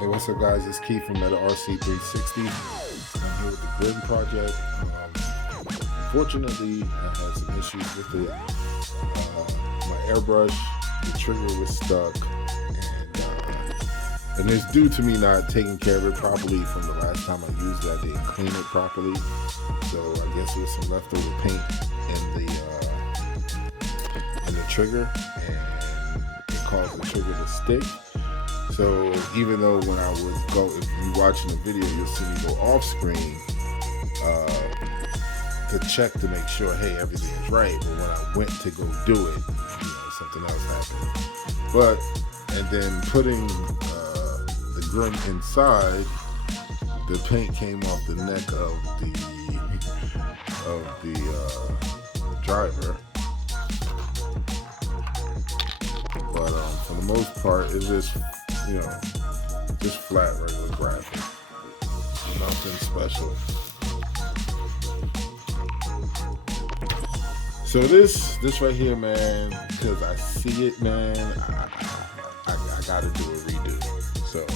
Hey, what's up, guys? It's Keith from Meta RC360. I'm here with the Grid project. Unfortunately, I had some issues with it. My airbrush, the trigger was stuck, and it's due to me not taking care of it properly from the last time I used it. I didn't clean it properly, so I guess there was some leftover paint in the trigger, and it caused the trigger to stick. So even though when I was if you watching the video, you'll see me go off screen to check to make sure, hey, everything's right. But when I went to go do it, something else happened. And then putting the grim inside, the paint came off the neck of the driver. But for the most part, it's just just flat regular graphic. Nothing special. So this right here, man, because I see it, man, I gotta do a redo. So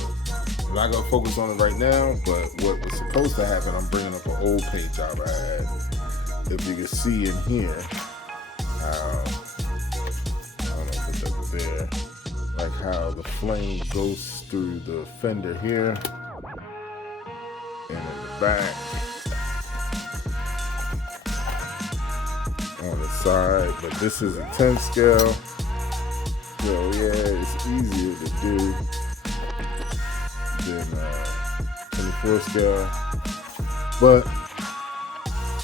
I'm not gonna focus on it right now, but what was supposed to happen, I'm bringing up an old paint job I had. If you can see in here how, I don't know if it's there, like how the flame goes through the fender here and in the back on the side, but this is a 10 scale, so yeah, it's easier to do than 24 scale, but I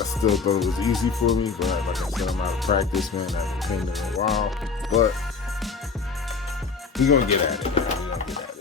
still thought it was easy for me. But like I said, I'm out of practice, man. I haven't painted in a while, but we're gonna get at it, man. We're gonna get at it.